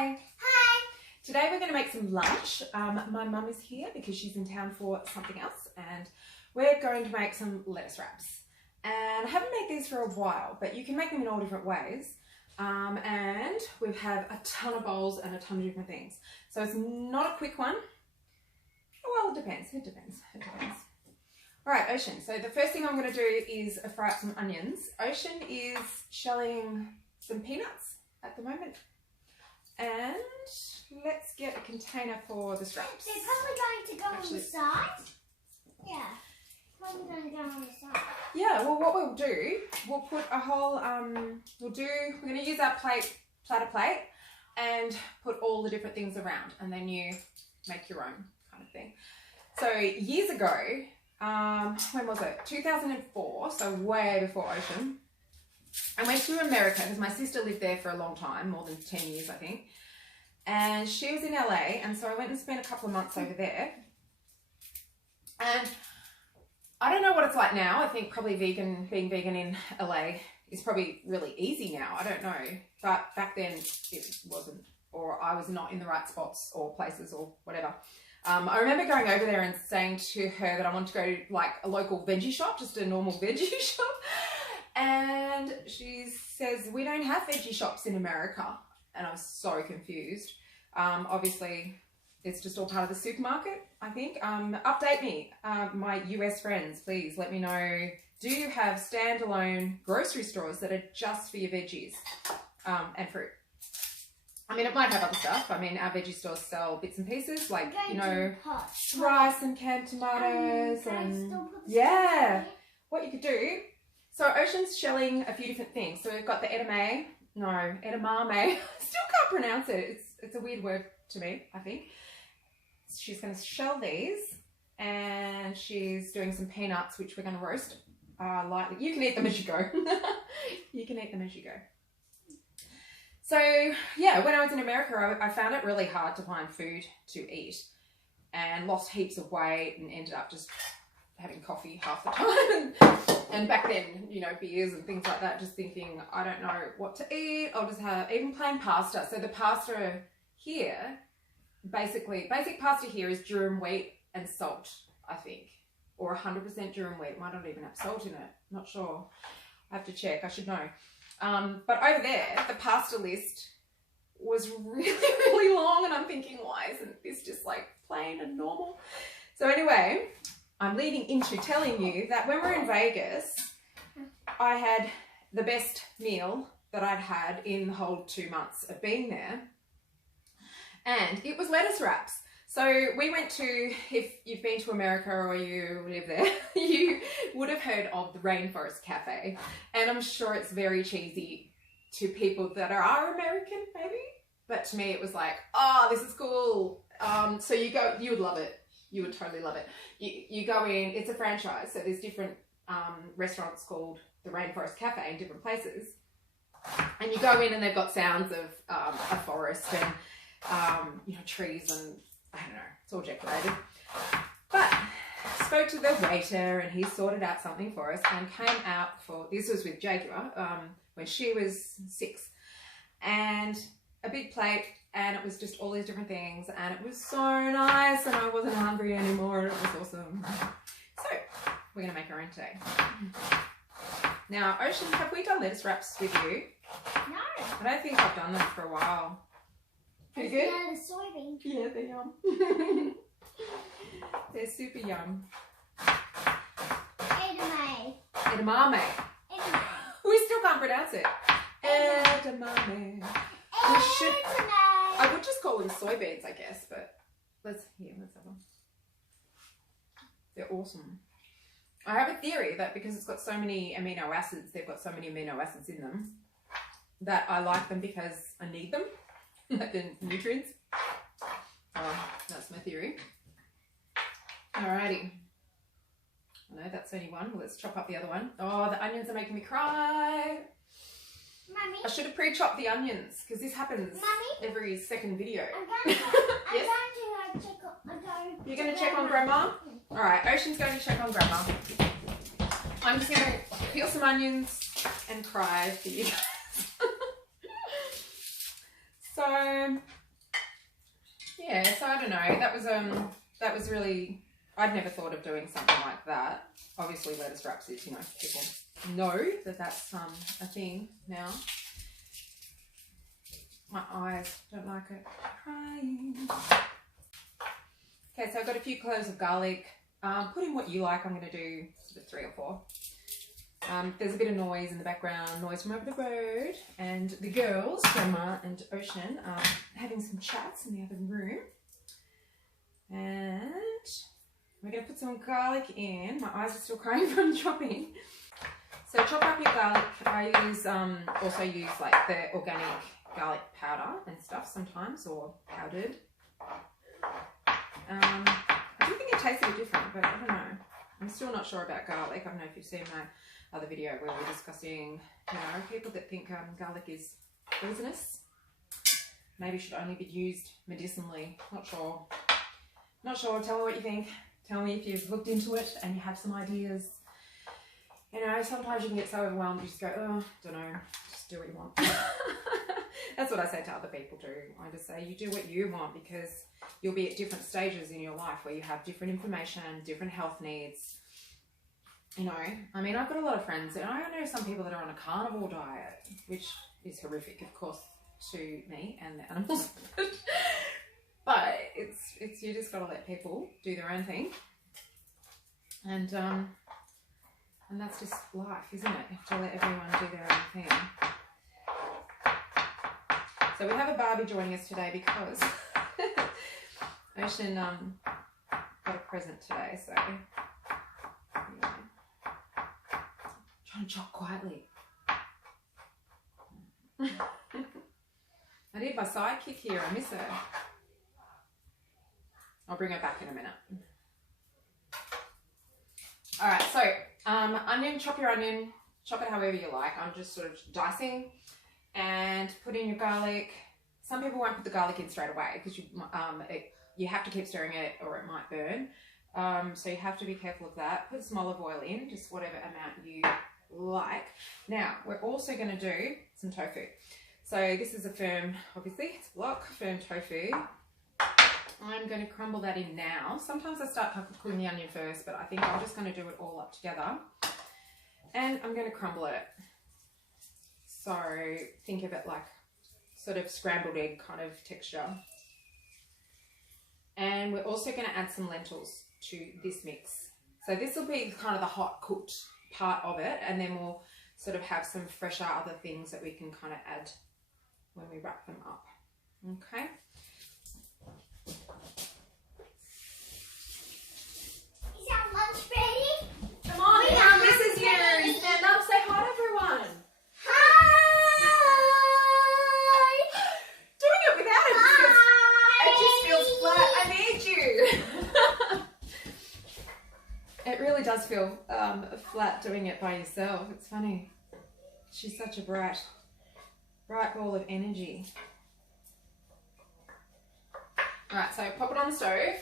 Hi. Hi. Today we're going to make some lunch. My mum is here because she's in town for something else, and we're going to make some lettuce wraps. And I haven't made these for a while, but you can make them in all different ways. And we have a ton of bowls and a ton of different things. So it's not a quick one. Well, it depends. It depends. All right, Ocean. So the first thing I'm going to do is fry up some onions. Ocean is shelling some peanuts at the moment. And let's get a container for the scraps. They're probably going to go on the side. Yeah. Probably going to go on the side. Yeah, well what we'll do, we'll put a whole, we're going to use our platter plate and put all the different things around, and then you make your own kind of thing. So years ago, when was it? 2004, so way before Ocean. I went to America because my sister lived there for a long time, more than 10 years I think. And she was in LA, and so I went and spent a couple of months over there. And I don't know what it's like now. I think probably being vegan in LA is probably really easy now. I don't know. But back then it wasn't, or I was not in the right spots or places or whatever. I remember going over there and saying to her that I wanted to go to like a local veggie shop, just a normal veggie shop. And she says, we don't have veggie shops in America. And I was so confused. Obviously, it's just all part of the supermarket, I think. Update me, my US friends, please let me know. Do you have standalone grocery stores that are just for your veggies and fruit? I mean, it might have other stuff. I mean, our veggie stores sell bits and pieces, like, you know, rice and canned tomatoes and yeah, what you could do. So Ocean's shelling a few different things. So we've got the edamame. I still can't pronounce it. It's a weird word to me, I think. She's going to shell these, and she's doing some peanuts, which we're going to roast lightly. You can eat them as you go. You can eat them as you go. So yeah, when I was in America, I found it really hard to find food to eat, and lost heaps of weight, and ended up just having coffee half the time. And back then, you know, beers and things like that, just thinking, I don't know what to eat. I'll just have even plain pasta. So the pasta here, basic pasta here is durum wheat and salt, I think. Or 100% durum wheat. Might not even have salt in it. Not sure. I have to check. I should know. But over there, the pasta list was really, really long. And I'm thinking, why isn't this just like plain and normal? So anyway, I'm leading into telling you that when we're in Vegas, I had the best meal that I'd had in the whole 2 months of being there. And it was lettuce wraps. So we went to, if you've been to America or you live there, you would have heard of the Rainforest Cafe. And I'm sure it's very cheesy to people that are American, maybe. But to me, it was like, oh, this is cool. So you go, you would love it. You would totally love it. You go in, it's a franchise, so there's different restaurants called the Rainforest Cafe in different places. And you go in and they've got sounds of a forest and, you know, trees and, I don't know, it's all decorated. But spoke to the waiter and he sorted out something for us and came out for, this was with Jaguar, when she was 6. And a big plate, and it was just all these different things, and it was so nice, and I wasn't hungry anymore. It was awesome. So we're gonna make our own today. Now, Ocean, have we done lettuce wraps with you? No. I don't think I've done them for a while. Pretty good? Yeah, the soybean. Yeah, they're yum. They're super yum. Edamame. Edamame. Edamame. We still can't pronounce it. Edamame. We should. I would just call them soybeans, I guess, but let's have them. They're awesome. I have a theory that because it's got so many amino acids, they've got so many amino acids in them, that I like them because I need them, like the nutrients. That's my theory. Alrighty. I know that's only one. Let's chop up the other one. Oh, the onions are making me cry. Mummy? I should have pre-chopped the onions because this happens every second video. I'm going to check on. You're going to check on Grandma? Alright, Ocean's going to check on Grandma. I'm just going to peel some onions and cry for you guys. So yeah, so I don't know. That was really, I'd never thought of doing something like that. Obviously, lettuce wraps is, you know, people know that that's a thing now. My eyes don't like it. Crying. Okay, so I've got a few cloves of garlic. Put in what you like. I'm going to do sort of 3 or 4. There's a bit of noise in the background, noise from over the road, and the girls, Grandma and Ocean, are having some chats in the other room. And we're going to put some garlic in. My eyes are still crying from chopping. So chop up your garlic. I use also use like the organic garlic powder and stuff sometimes, or powdered. I do think it tastes a bit different, but I don't know. I'm still not sure about garlic. I don't know if you've seen my other video where we're discussing, you know, people that think garlic is poisonous. Maybe should only be used medicinally. Not sure. Not sure. Tell me what you think. Tell me if you've looked into it and you have some ideas. You know, sometimes you can get so overwhelmed you just go, oh, don't know, just do what you want. That's what I say to other people too. I just say you do what you want, because you'll be at different stages in your life where you have different information, different health needs. You know, I mean, I've got a lot of friends, and I know some people that are on a carnivore diet, which is horrific, of course, to me and the animals. But it's you just got to let people do their own thing, and that's just life, isn't it? You have to let everyone do their own thing. So we have a Barbie joining us today because Ocean got a present today, so anyway. Trying to chop quietly. I need my sidekick here, I miss her. I'll bring her back in a minute. Alright, so onion, chop your onion, chop it however you like. I'm just sort of dicing, and put in your garlic. Some people won't put the garlic in straight away because you have to keep stirring it or it might burn. So you have to be careful of that. Put some olive oil in, just whatever amount you like. Now, we're also going to do some tofu. So this is a firm, obviously, it's block, firm tofu. I'm going to crumble that in now. Sometimes I start cooking the onion first, but I think I'm just going to do it all up together. And I'm going to crumble it. So think of it like sort of scrambled egg kind of texture. And we're also going to add some lentils to this mix. So this will be kind of the hot cooked part of it, and then we'll sort of have some fresher other things that we can kind of add when we wrap them up. Okay. Is our lunch ready? Come on, everyone, this is you. Stand up, say hi to everyone. Hi! Doing it without it just feels flat. I need you. It really does feel flat doing it by yourself. It's funny. She's such a bright ball of energy. Alright, so pop it on the stove.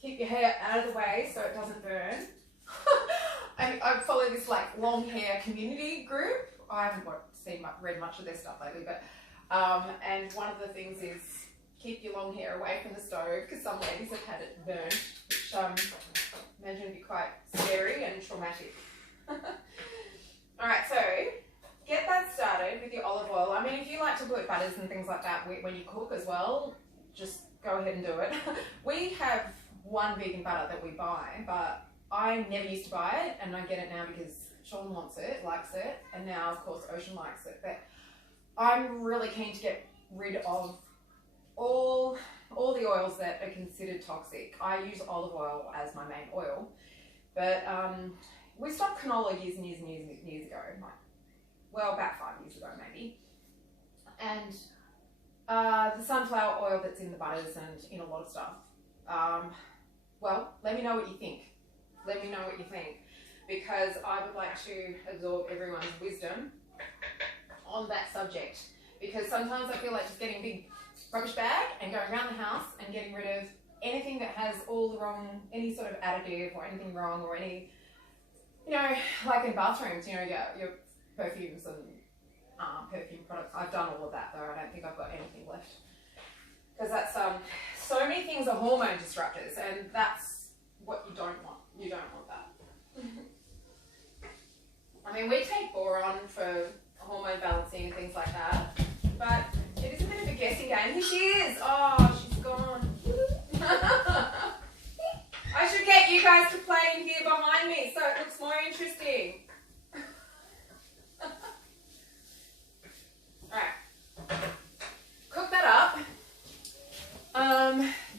Keep your hair out of the way so it doesn't burn. I follow this like long hair community group. I haven't read much of their stuff lately, but and one of the things is keep your long hair away from the stove, because some ladies have had it burned, which imagine would be quite scary and traumatic. Alright, so get that started with your olive oil. I mean, if you like to put butters and things like that when you cook as well, just go ahead and do it. We have one vegan butter that we buy, but I never used to buy it, and I get it now because Sean wants it, likes it, and now of course Ocean likes it. But I'm really keen to get rid of all the oils that are considered toxic. I use olive oil as my main oil, but we stopped canola years and years and years ago, like, well, about 5 years ago maybe. And the sunflower oil that's in the butters and in a lot of stuff, well, let me know what you think. Let me know what you think, because I would like to absorb everyone's wisdom on that subject, because sometimes I feel like just getting a big rubbish bag and going around the house and getting rid of anything that has all the wrong, any sort of additive or anything wrong, or any, you know, like in bathrooms, you know, your perfumes and perfume products. I've done all of that though. I don't think I've got anything left. Because that's, so many things are hormone disruptors, and that's what you don't want. You don't want that. I mean, we take boron for hormone balancing and things like that, but it is a bit of a guessing game. Here she is. Oh, she's gone. I should get you guys to play in here behind me so it looks more interesting. Alright. Cook that up.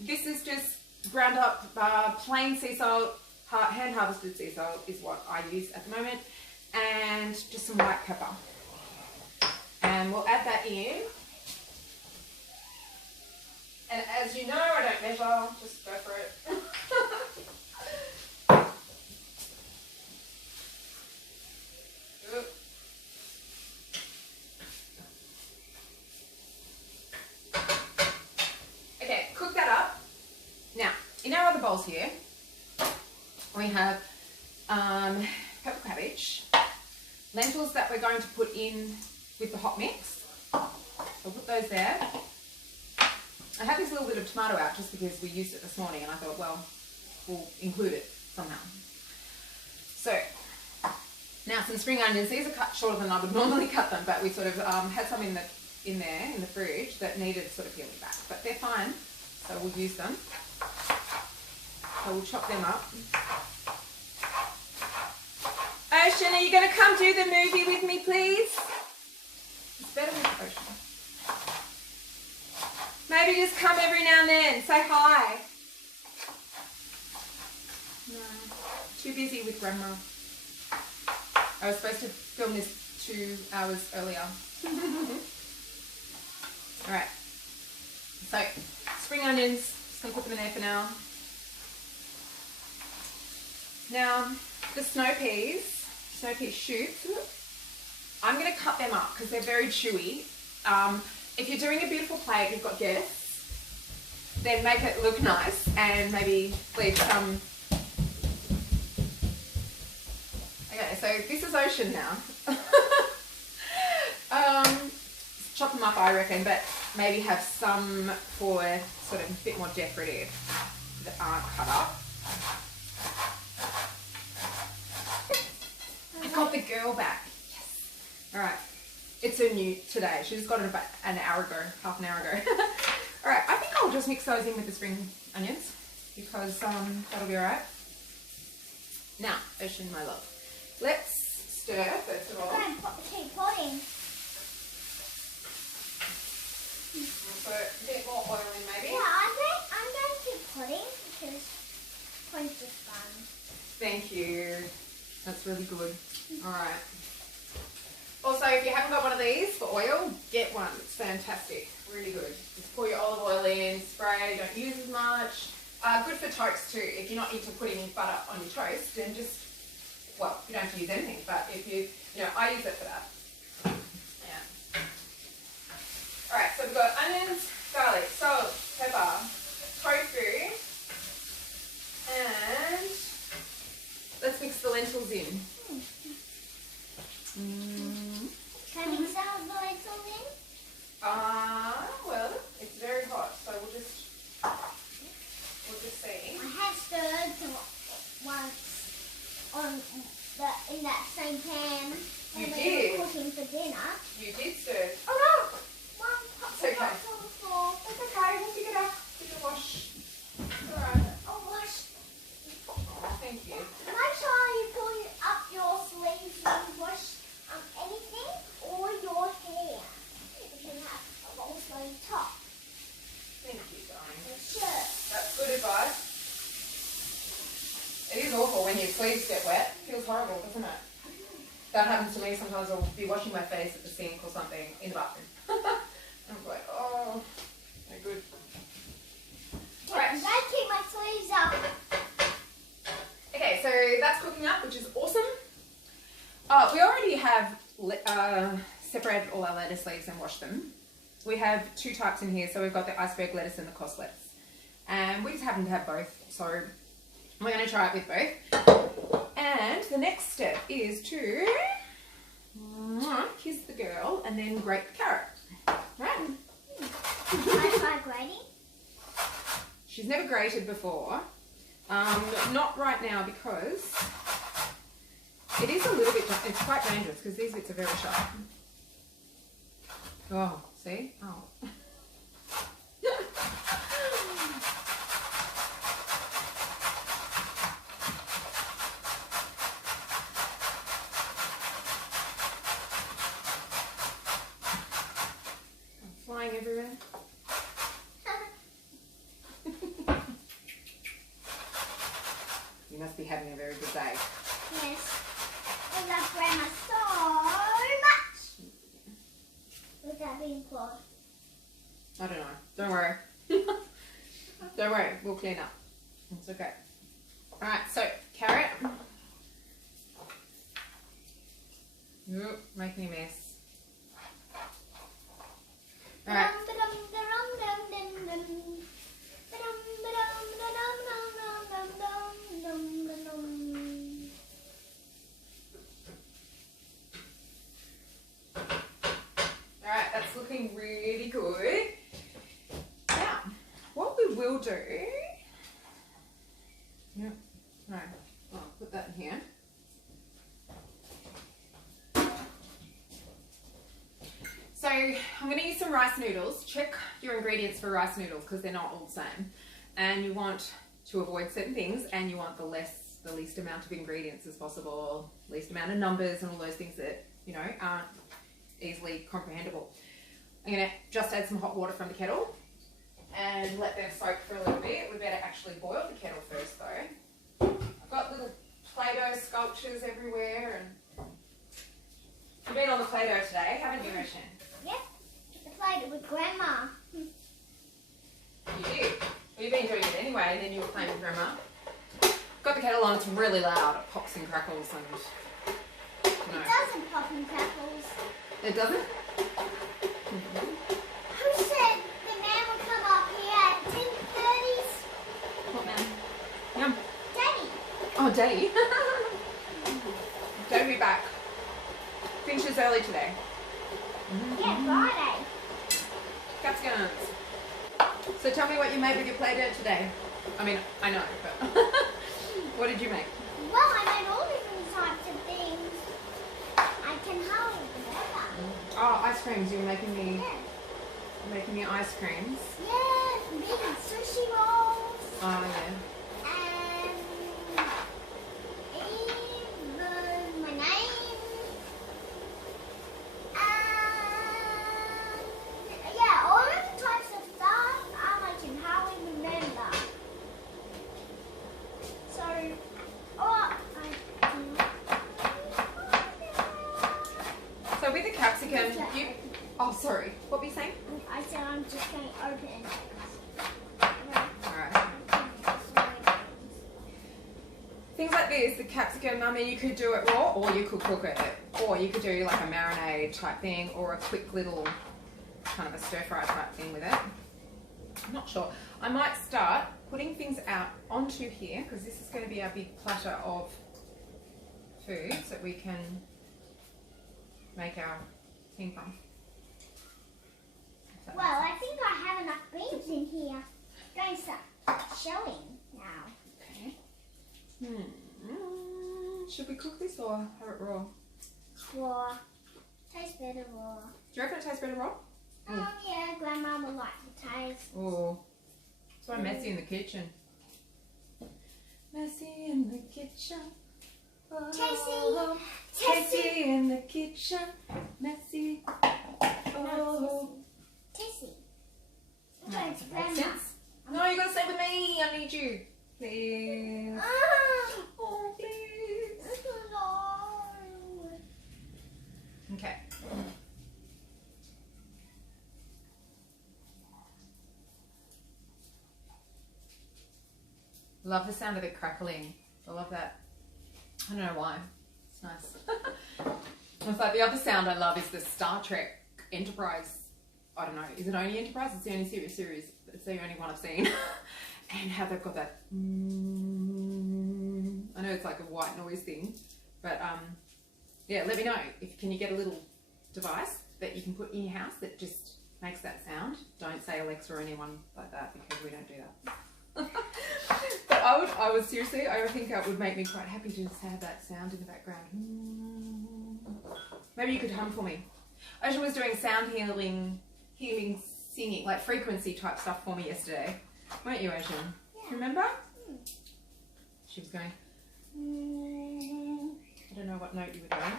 This is just ground up plain sea salt, hand harvested sea salt is what I use at the moment, and just some white pepper. And we'll add that in. And as you know, I don't measure, just go for it. Okay, cook that up. Now, in our other bowls here, we have purple cabbage, lentils that we're going to put in with the hot mix. I'll put those there. I have this little bit of tomato out just because we used it this morning, and I thought, well, we'll include it somehow. So, now some spring onions. These are cut shorter than I would normally cut them, but we sort of had some in the fridge that needed sort of peeling back, but they're fine, so we'll use them. So we'll chop them up. Ocean, are you going to come do the movie with me, please? It's better with Ocean. Maybe just come every now and then. Say hi. No. Too busy with grandma. I was supposed to film this 2 hours earlier. Alright. So, spring onions. Just going to put them in there for now. Now, the snow pea shoots. I'm going to cut them up because they're very chewy. If you're doing a beautiful plate, you've got guests, then make it look nice and maybe leave some. Okay, so this is Ocean now. Chop them up, I reckon, but maybe have some for sort of a bit more decorative that aren't cut up. I got the girl back. Yes. All right. It's a new today. She just got it about an hour ago, half an hour ago. All right, I think I'll just mix those in with the spring onions because that'll be all right. Now, Ocean, my love, let's stir first of all. Keep potting. Put a bit more oil in, maybe. Yeah, I'm going to keep potting because potting's just fun. Thank you. That's really good. All right. Also, if you haven't got one of these for oil, get one. It's fantastic. Really good. Just pour your olive oil in, spray, don't use as much. Good for toast too. If you're not into putting butter on your toast, then just, well, you don't have to use anything, but if you I use it for that. Yeah. Alright, so we've got onions, garlic, salt, pepper, tofu, and let's mix the lentils in. Can we mix out the lentils in? Well, it's very hot, so we'll just see. I have stirred once in that same pan when we were cooking for dinner. You did stir. Oh no! It's okay. on the floor. It's okay, we'll pick it up. Give it a wash. Alright. Oh, wash. Oh, thank you. Make sure you pull up your sleeves when you wash anything or your hair. If you have a long sleeve top. Thank you, darling. And shirt. That's good advice. It is awful when your sleeves get wet. It feels horrible, doesn't it? That happens to me sometimes. I'll be washing my face at the sink or something in the bathroom. And I'm like, oh, no good. Alright. I'm going to keep my sleeves up. Okay, so that's cooking up, which is awesome. We already have separated all our lettuce leaves and washed them. We have 2 types in here, so we've got the iceberg lettuce and the cos lettuce. And we just happen to have both, so we're going to try it with both. And the next step is to kiss the girl, and then grate the carrot. Right? Can I try grating? She's never grated before. Not right now because it is a little bit, it's quite dangerous because these bits are very sharp. Oh, see? Oh. Flying everywhere. You must be having a very good day. Yes. I love Grandma so much. Look at being close. I don't know. Don't worry. Don't worry. We'll clean up. It's okay. Alright, so carrot. Oop, making a mess. Alright. Alright, that's looking really good. Now, what we will do... Yep. Right. I'll put that in here. So I'm going to use some rice noodles. Check your ingredients for rice noodles because they're not all the same. And you want to avoid certain things, and you want the least amount of ingredients as possible, least amount of numbers and all those things that, you know, aren't easily comprehensible. I'm going to just add some hot water from the kettle and let them soak for a little bit. We better actually boil the kettle first though. I've got little Play-Doh sculptures everywhere, and you've been on the Play-Doh today, haven't you, Roshan? Yep. I played it with Grandma. You did. Well, you've been doing it anyway, and then you were playing with Grandma. Got the kettle on, it's really loud. It pops and crackles and... It doesn't pop and crackles. It doesn't? Who said the man would come up here at 10:30? What man? Yum. Daddy. Oh, Daddy. Daddy will be back. Finishes early today. Yeah, Friday. Capsicums. So tell me what you made with your Play-Doh today. I mean, I know, but what did you make? Well, I made all different types of things. I can hardly remember. Oh, ice creams. You were making me Yeah. making me ice creams. Yes, big sushi rolls. Oh yeah. And even my name. And yeah, all different types of stuff I can hardly remember. So, So with the capsicum, you... Oh, sorry. What were you saying? I said I'm just going to open it. Alright. Things like this, the capsicum, I mean, you could do it raw or you could cook it. Or you could do like a marinade type thing or a quick little kind of a stir fry type thing with it. I'm not sure. I might start putting things out onto here because this is going to be our big platter of foods that we can make our thing from. Well, I think I have enough beans in here. Going to start showing now. Okay. Should we cook this or have it raw? Raw. Tastes better raw. Do you reckon it tastes better raw? Yeah, Grandma will like the taste. Oh, it's so messy in the kitchen. Messy in the kitchen. Oh, tasty in the kitchen. Messy. Oh. Tasty. No, that makes sense. No, you gotta stay with me. I need you. Please. Oh, please. Okay. Love the sound of it crackling. I love that. I don't know why. It's nice. It's like the other sound I love is the Star Trek Enterprise. I don't know. Is it only Enterprise? It's the only series. It's the only one I've seen. And how they've got that. I know it's like a white noise thing, but yeah. Let me know if can you get a little device that you can put in your house that just makes that sound. Don't say Alexa or anyone like that because we don't do that. But I would seriously, I would think it would make me quite happy to just have that sound in the background. Maybe you could hum for me. Ocean was doing sound healing, singing, like frequency type stuff for me yesterday. Weren't you, Ocean? Yeah. Remember? She was going, I don't know what note you were doing.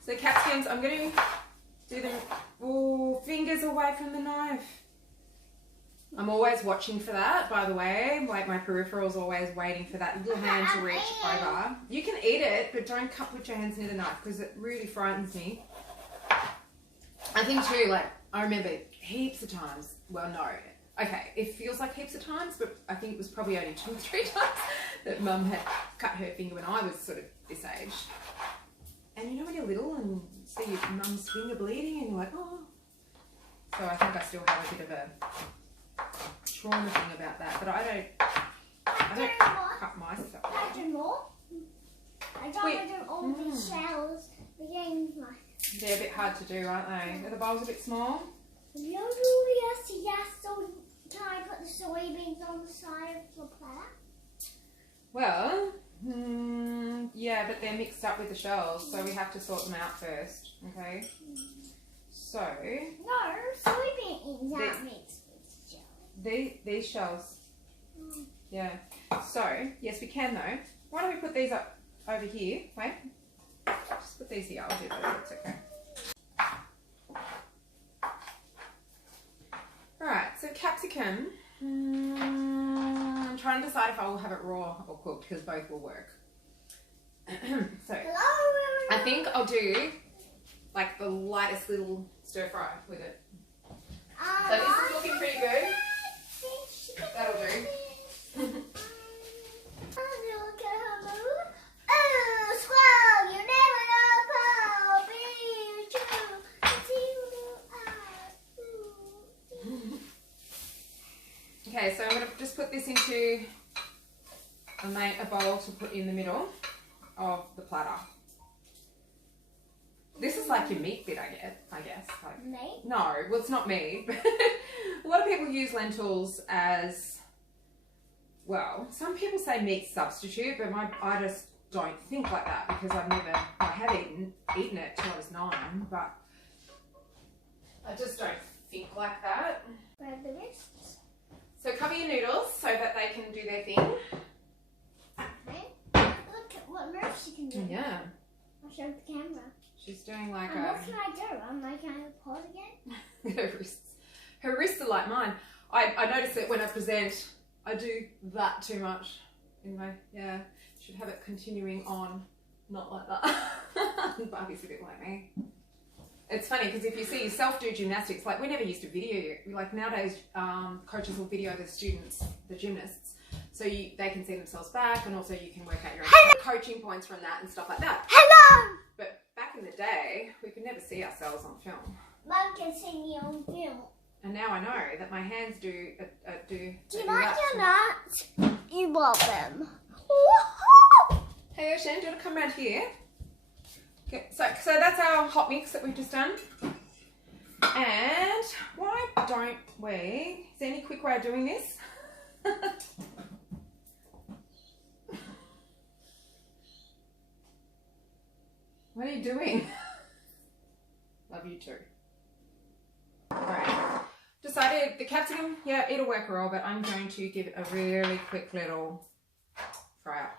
So the capsicums, I'm going to do them, fingers away from the knife. I'm always watching for that, by the way. Like my peripheral's always waiting for that little hand to reach over. You can eat it, but don't put your hands near the knife because it really frightens me. I think too, like, I remember heaps of times, well, no. Okay, it feels like heaps of times, but I think it was probably only 2 or 3 times that Mum had cut her finger when I was sort of this age. And you know when you're little and see your mum's finger bleeding and you're like, oh. So I think I still have a bit of a trauma thing about that, but I don't cut my stuff. I do more. I don't do all these shells. They're a bit hard to do, aren't they? Are the bowls a bit small? Yes, so can I put the soybeans on the side of the platter? Well, yeah, but they're mixed up with the shells, so we have to sort them out first, okay? So... No, soybeans aren't mixed with shells. These shells. Yeah. So, yes, we can though. Why don't we put these up over here? Wait. Just put these here. I'll do that. It's okay. Alright, so capsicum. I'm trying to decide if I will have it raw or cooked because both will work. So, I think I'll do like the lightest little stir fry with it. So this is looking pretty good. That'll do. Okay, so I'm going to just put this into a bowl to put in the middle of the platter. This is like your meat bit, I guess. Like, meat? No, well it's not meat. A lot of people use lentils as, well, some people say meat substitute, but I just don't think like that because I have eaten it till I was 9, but I just don't think like that. Grab the wrists. So cover your noodles so that they can do their thing. Okay. Look at what moves she can do. Yeah. I'll show the camera. She's doing like and what can I do? I'm like, can I pause again? Her wrists are like mine. I notice that when I present, I do that too much. Anyway, yeah, should have it continuing on, not like that. Barbie's a bit like me. It's funny because if you see yourself do gymnastics, like we never used to video you. Like nowadays, coaches will video the students, the gymnasts, so they can see themselves back, and also you can work out your own coaching points from that and stuff like that. Hello! But back in the day, we could never see ourselves on film. Mum can see me on film. And now I know that my hands do Do you like your nuts? You love them. Hey Ocean, do you want to come around here? Okay, so that's our hot mix that we've just done. And why don't we, is there any quick way of doing this? What are you doing? Love you too. Alright, decided the capsicum, yeah, it'll work raw, but I'm going to give it a really quick little fry up.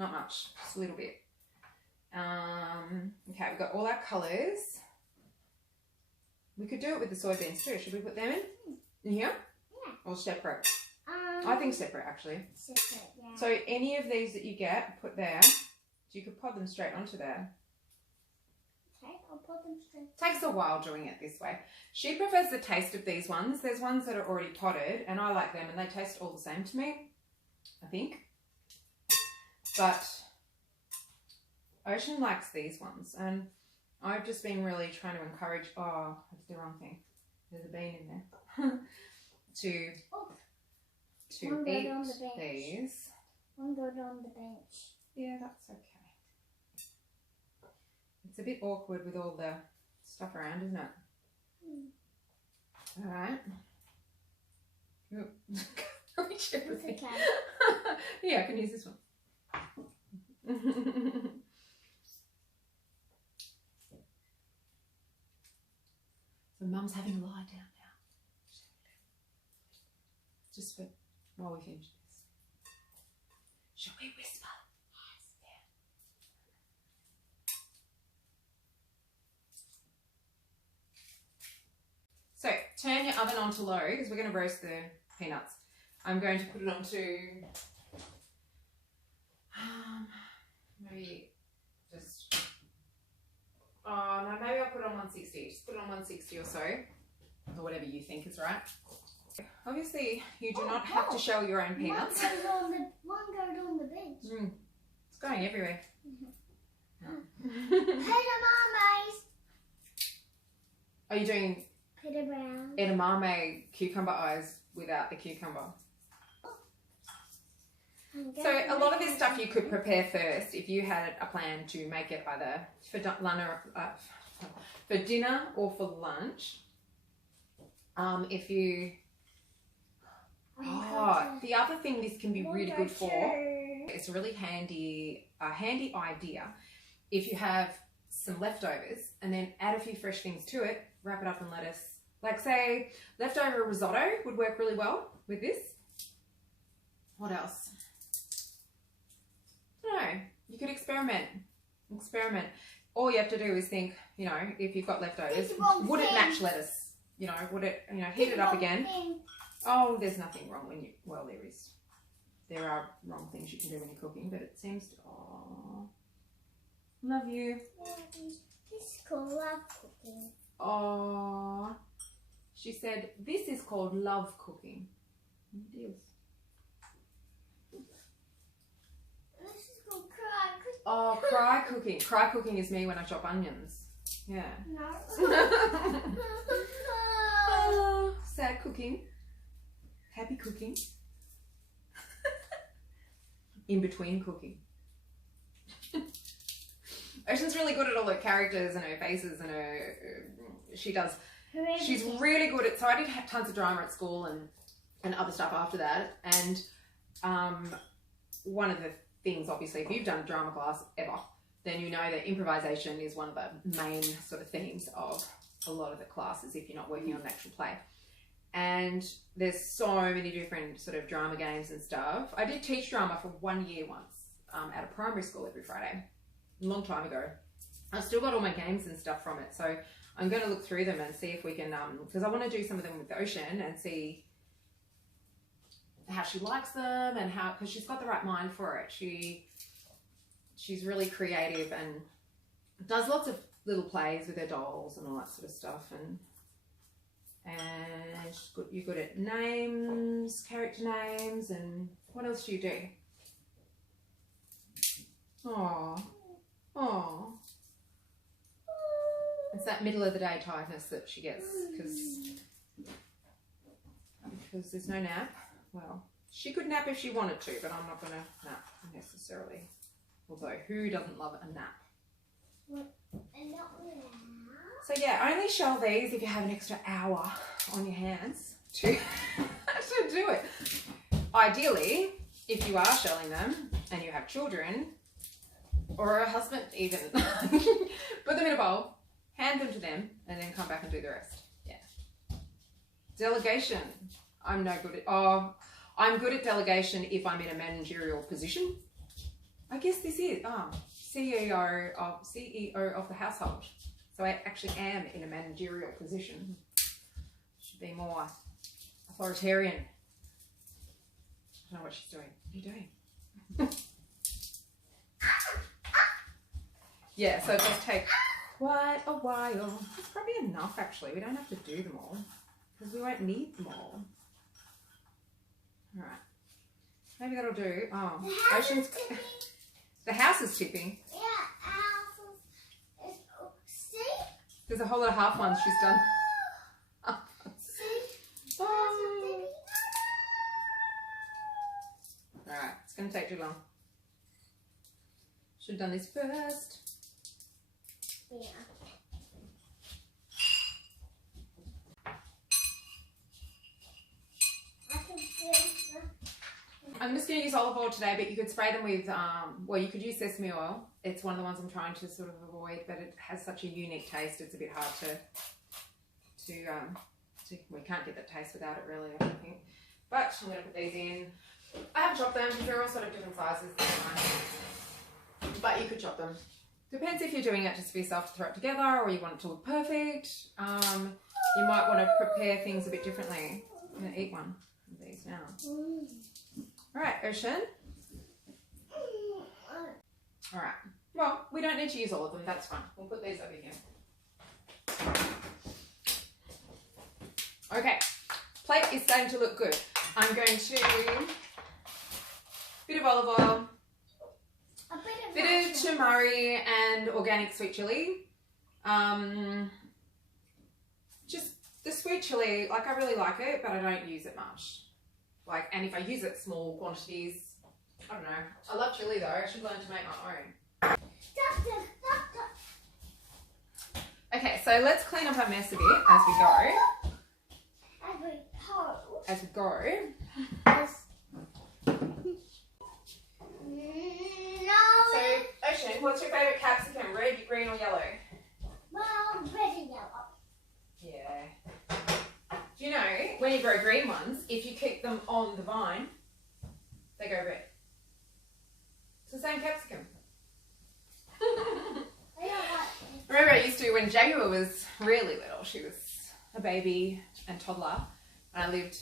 Not much, just a little bit. Okay, we've got all our colours. We could do it with the soybeans too. Should we put them in here? Yeah. Or separate? I think separate actually. Separate, yeah. So any of these that you get, put there. So you could pod them straight onto there. Okay, I'll put them straight. Takes a while doing it this way. She prefers the taste of these ones. There's ones that are already potted and I like them and they taste all the same to me, I think. But Ocean likes these ones and I've just been really trying to encourage, oh, I did the wrong thing. There's a bean in there. to eat these. One good on the bench. Yeah, that's okay. It's a bit awkward with all the stuff around, isn't it? All right. It's okay. Yeah, I can use this one. So Mum's having a lie down now. Just for while we finish this. Shall we whisper? Yes. Yeah. So turn your oven on to low because we're going to roast the peanuts. I'm going to put it on to maybe just, oh no, maybe I'll put it on 160. Just put it on 160 or so, or whatever you think is right. Obviously, you do not have to shell your own peanuts. One goes on the bench. It's going everywhere. Edamame. Are you doing edamame cucumber eyes without the cucumber? So a lot of this stuff you could prepare first if you had a plan to make it either for dinner or for lunch. If you, the other thing this can be really good for, it's a really handy idea if you have some leftovers and then add a few fresh things to it, wrap it up in lettuce. Like say leftover risotto would work really well with this. What else? No, you could experiment. All you have to do is think, you know, if you've got leftovers, would it match lettuce? You know, would it, you know, heat it up again? Oh, there's nothing wrong when you, well, there is. There are wrong things you can do when you're cooking, but it seems to, oh, love you. This is called love cooking. Oh, she said, this is called love cooking. Deals. Oh, cry cooking. Cry cooking is me when I chop onions. Yeah. No. Sad cooking. Happy cooking. In between cooking. Ocean's really good at all her characters and her faces and her. She's really good at. So I did have tons of drama at school and other stuff after that. And one of the things, obviously, if you've done a drama class ever, then you know that improvisation is one of the main sort of themes of a lot of the classes if you're not working on an actual play. And there's so many different sort of drama games and stuff. I did teach drama for 1 year once at a primary school every Friday, a long time ago. I've still got all my games and stuff from it, so I'm going to look through them and see if we can, because I want to do some of them with Ocean and see how she likes them and how, because she's got the right mind for it. She's really creative and does lots of little plays with her dolls and all that sort of stuff, and she's good, you're good at names, character names, and what else do you do? Oh, it's that middle of the day tiredness that she gets because there's no nap. Well, she could nap if she wanted to, but I'm not going to nap necessarily. Although, who doesn't love a nap? So yeah, only shell these if you have an extra hour on your hands to do it. Ideally, if you are shelling them and you have children or a husband even, put them in a bowl, hand them to them, and then come back and do the rest. Yeah. Delegation. I'm no good at, I'm good at delegation if I'm in a managerial position. I guess this is, CEO of the household. So I actually am in a managerial position. Should be more authoritarian. I don't know what she's doing. What are you doing? Yeah, so it does take quite a while. It's probably enough actually. We don't have to do them all because we won't need them all. All right. Maybe that'll do. Oh, Ocean's. The house is tipping. Yeah, house is. See? There's a whole lot of half ones she's done. See? Alright, it's going to take too long. Should have done this first. Yeah. I can feel I'm just going to use olive oil today, but you could spray them with, well, you could use sesame oil. It's one of the ones I'm trying to sort of avoid, but it has such a unique taste. It's a bit hard to we can't get that taste without it really, I don't think. But I'm going to put these in. I haven't chopped them because they're all sort of different sizes. But you could chop them. Depends if you're doing it just for yourself to throw it together or you want it to look perfect. You might want to prepare things a bit differently. I'm going to eat one of these now. Alright, Ocean. Alright. Well, we don't need to use all of them. That's fine. We'll put these over here. Okay. Plate is starting to look good. I'm going to bit of olive oil, bit of tamari and organic sweet chilli. Just the sweet chilli, like I really like it, but I don't use it much. Like, and if I use it small quantities, I don't know. I love chilli though. I should learn to make my own. Okay, so let's clean up our mess a bit as we go. As we go. No. So, Ocean, what's your favourite capsicum? Red, green or yellow? Well, red and yellow. Yeah. Do you know, when you grow green ones, if you keep them on the vine, they go red. It's the same capsicum. Remember I used to, when Jaguar was really little, she was a baby and toddler, and I lived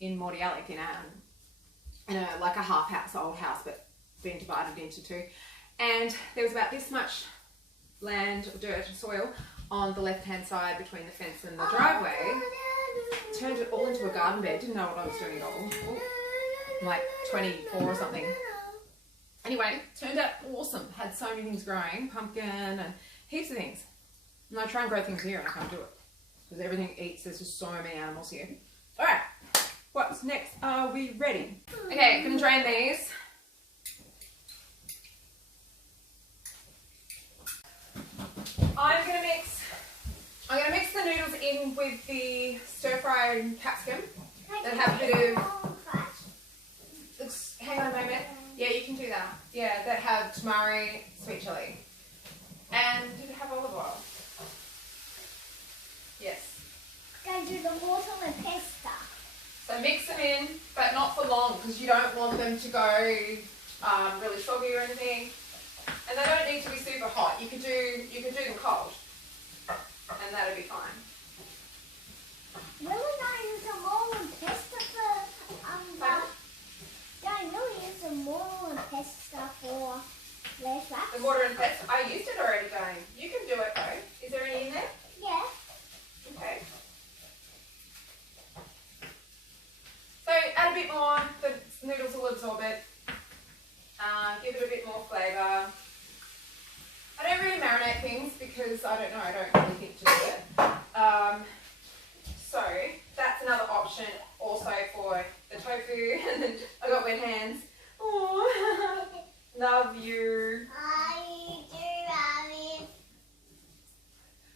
in Mordialloc in a like a half house, old house, but being divided into two. And there was about this much land, or dirt, soil on the left-hand side between the fence and the driveway. Turned it all into a garden bed. Didn't know what I was doing at all. I'm like 24 or something. Anyway, turned out awesome. Had so many things growing, pumpkin and heaps of things. And I try and grow things here and I can't do it because everything eats. There's just so many animals here. All right, what's next? Are we ready? Okay, gonna drain these. I'm gonna mix the noodles in with the stir-fried capsicum that have a bit of. Hang on a moment. Yeah, you can do that. Yeah, that have tamari, sweet chilli, and did it have olive oil? Yes. Going to do the water and pasta. So mix them in, but not for long because you don't want them to go really soggy or anything. And they don't need to be super hot. You could do them cold, and that'll be fine. Will we not use some more and pasta for Don't really use some more and pasta for less wraps? The mortar and pestle. I used it already, Jane. You can do it though. Is there any in there? Yeah. Okay. So add a bit more. The noodles will absorb it. Give it a bit more flavour. I don't really marinate things because I don't know. I don't really think to do it. So that's another option also for the tofu. And then I got wet hands. Oh, love you. I do love you.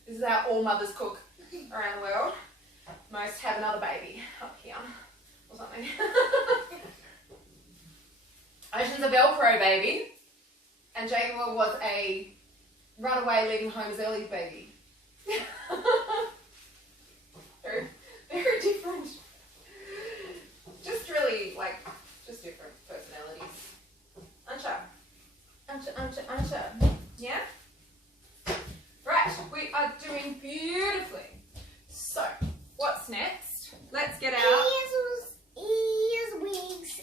This is how all mothers cook around the world. Most have another baby up here or something. Ocean's a Velcro baby, and Jaguar was a runaway leaving home as early baby. very, very different. Just really just different personalities. Ansha. Yeah? Right, we are doing beautifully. So, what's next? Let's get out. Ears, wings.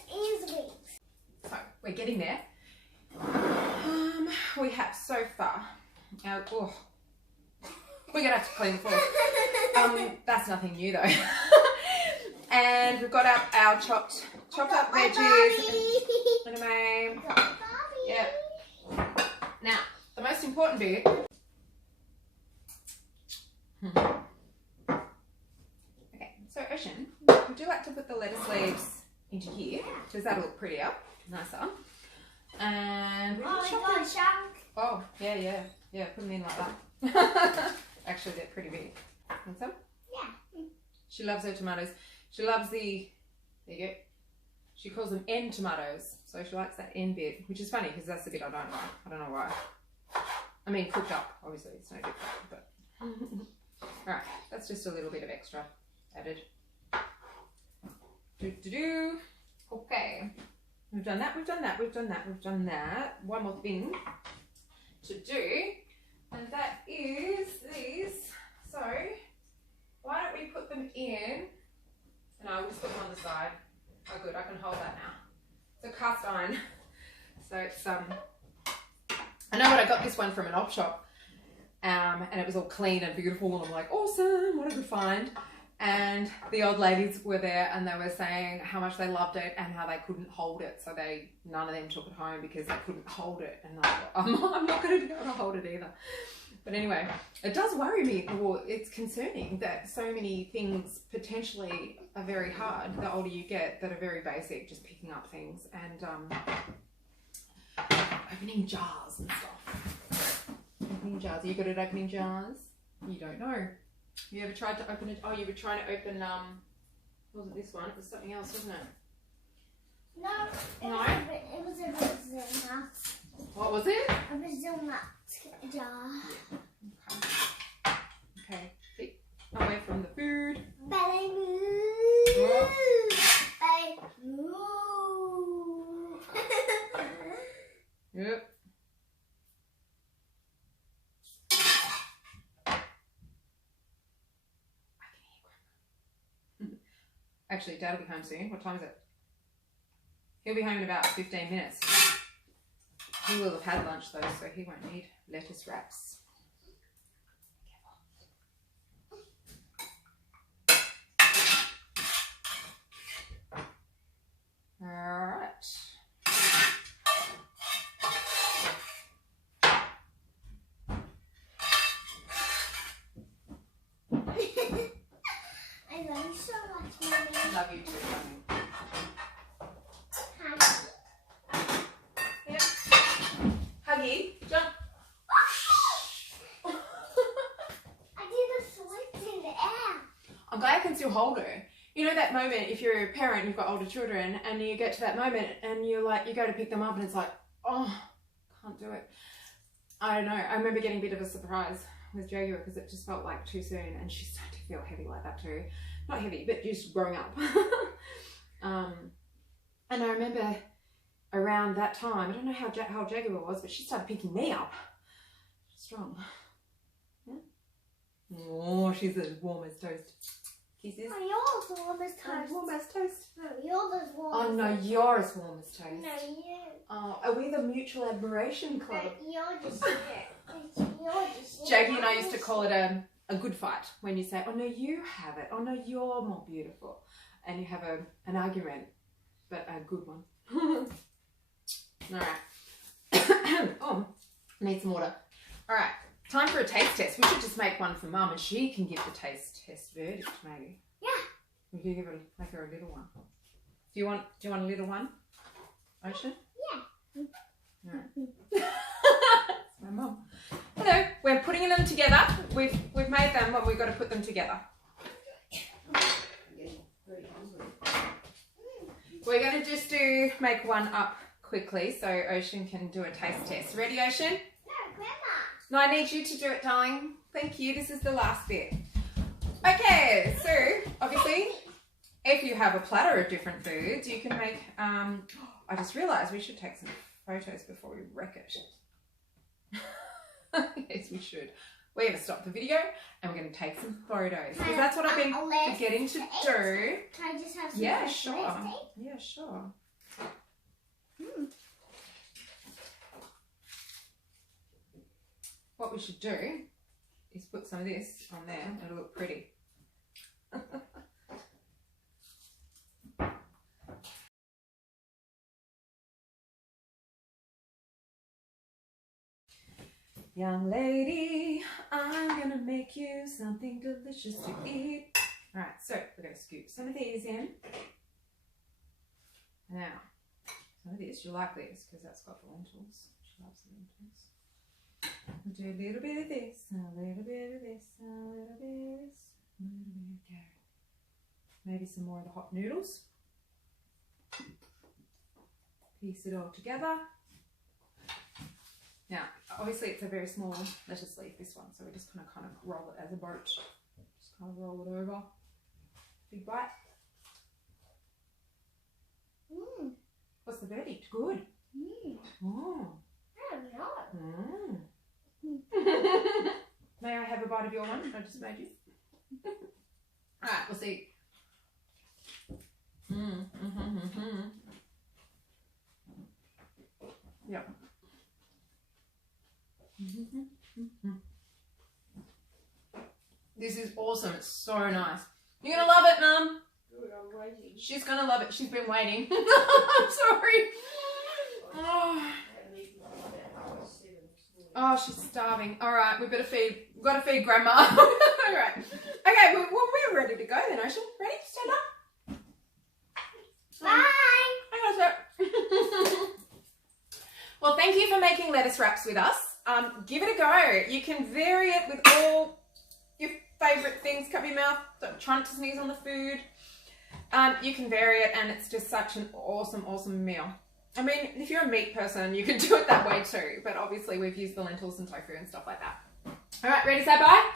So, we're getting there. We have so far. We're gonna have to clean the floor. That's nothing new though. And we've got our chopped up veggies. Edamame. Yep. Now, the most important bit. Okay, so Ocean, would you like to put the lettuce leaves into here? Because that'll look prettier, nicer. And we Oh, we got a chunk. Oh, yeah. Yeah, put them in like that. Actually, they're pretty big. Want some? Yeah. She loves her tomatoes. She loves the, there you go. She calls them end tomatoes. So she likes that end bit, which is funny because that's the bit I don't like. I don't know why. I mean, cooked up, obviously, it's no different, but. Alright, that's just a little bit of extra added. Okay. We've done that, we've done that, we've done that, we've done that. One more thing to do, and that is these. So, why don't we put them in? And I will just put them on the side. Oh good, I can hold that now. It's a cast iron. So it's I know what I got this one from an op shop. And it was all clean and beautiful and I'm like, awesome, what a good find. And the old ladies were there and they were saying how much they loved it and how they couldn't hold it. So none of them took it home because they couldn't hold it. And I thought, I'm not going to be able to hold it either. But anyway, it does worry me, or it's concerning that so many things potentially are very hard the older you get that are very basic, just picking up things and opening jars and stuff. Opening jars. Are you good at opening jars? You don't know. You ever tried to open it? Oh, you were trying to open, wasn't this one? It was something else, wasn't it? No. No? It was a Brazil nut. What was it? A Brazil nut jar. Yeah. Okay. Keep away from the food. Belly move. Oh. Belly move. Yep. Actually, Dad will be home soon. What time is it? He'll be home in about 15 minutes. He will have had lunch though, so he won't need lettuce wraps. Alright. I love you so much, Mommy. Love you too, Mummy. Hi. Yep. Huggy, jump. I did a switch in the air. I'm glad I can still hold her. You know that moment if you're a parent, you've got older children, and you get to that moment and you're like, you go to pick them up and it's like, oh, can't do it. I don't know. I remember getting a bit of a surprise with Jaguar because it just felt like too soon, and she's starting to feel heavy like that too. Not heavy, but just growing up. And I remember around that time, I don't know how Jaguar was, but she started picking me up. Strong. Yeah? Oh, she's as warm as toast. Kisses. Oh, you're as warm as toast. Warm as toast. No, you're as warm. Oh no, you're as warm as toast. No, you. Oh, are we the Mutual Admiration Club? No, you're just here. You're just Jackie and I used to call it a good fight when you say, oh no, you have it. Oh no, you're more beautiful. And you have an argument, but a good one. Alright. Oh, need some water. Alright, time for a taste test. We should just make one for Mum and she can give the taste test verdict maybe. Yeah. We could make her a little one. Do you want a little one, Ocean? Yeah. Alright. My mum. Hello, we're putting them together. We've made them, but we've got to put them together. We're going to just make one up quickly so Ocean can do a taste test. Ready, Ocean? No, Grandma. No, I need you to do it, darling. Thank you. This is the last bit. Okay, so obviously, if you have a platter of different foods, you can make. I just realised we should take some photos before we wreck it. Yes, we should. We're going to stop the video and we're going to take some photos because that's what I've been forgetting to do. Can I just have some? Yeah, sure. Yeah, sure. What we should do is put some of this on there. It'll look pretty. Young lady, I'm gonna make you something delicious to eat. All right, so we're gonna scoop some of these in. Now, some of this, you'll like this because that's got the lentils. She loves the lentils. We'll do a little bit of this, and a little bit of this, and a little bit of this, a little bit of carrot. Maybe some more of the hot noodles. Piece it all together. Now, obviously it's a very small lettuce leaf, this one, so we're just going to kind of roll it as a boat. Just kind of roll it over. Big bite. Mmm. What's the verdict? Good. Mmm. Oh. I don't know. Mm. May I have a bite of your one I just made you? Alright, we'll see. Yep. This is awesome. It's so nice. You're gonna love it, Mum. Good, I'm waiting. She's gonna love it. She's been waiting. I'm sorry. Oh, she's starving. All right, we better feed. We've got to feed Grandma. All right. Okay, well, we're ready to go then, Ocean. Ready? Stand up. Bye. Hang on a sec. Well, thank you for making lettuce wraps with us. Give it a go. You can vary it with all your favourite things. Cover your mouth. Don't try not to sneeze on the food. You can vary it, and it's just such an awesome, awesome meal. I mean, if you're a meat person, you can do it that way too. But obviously, we've used the lentils and tofu and stuff like that. All right, ready to say bye?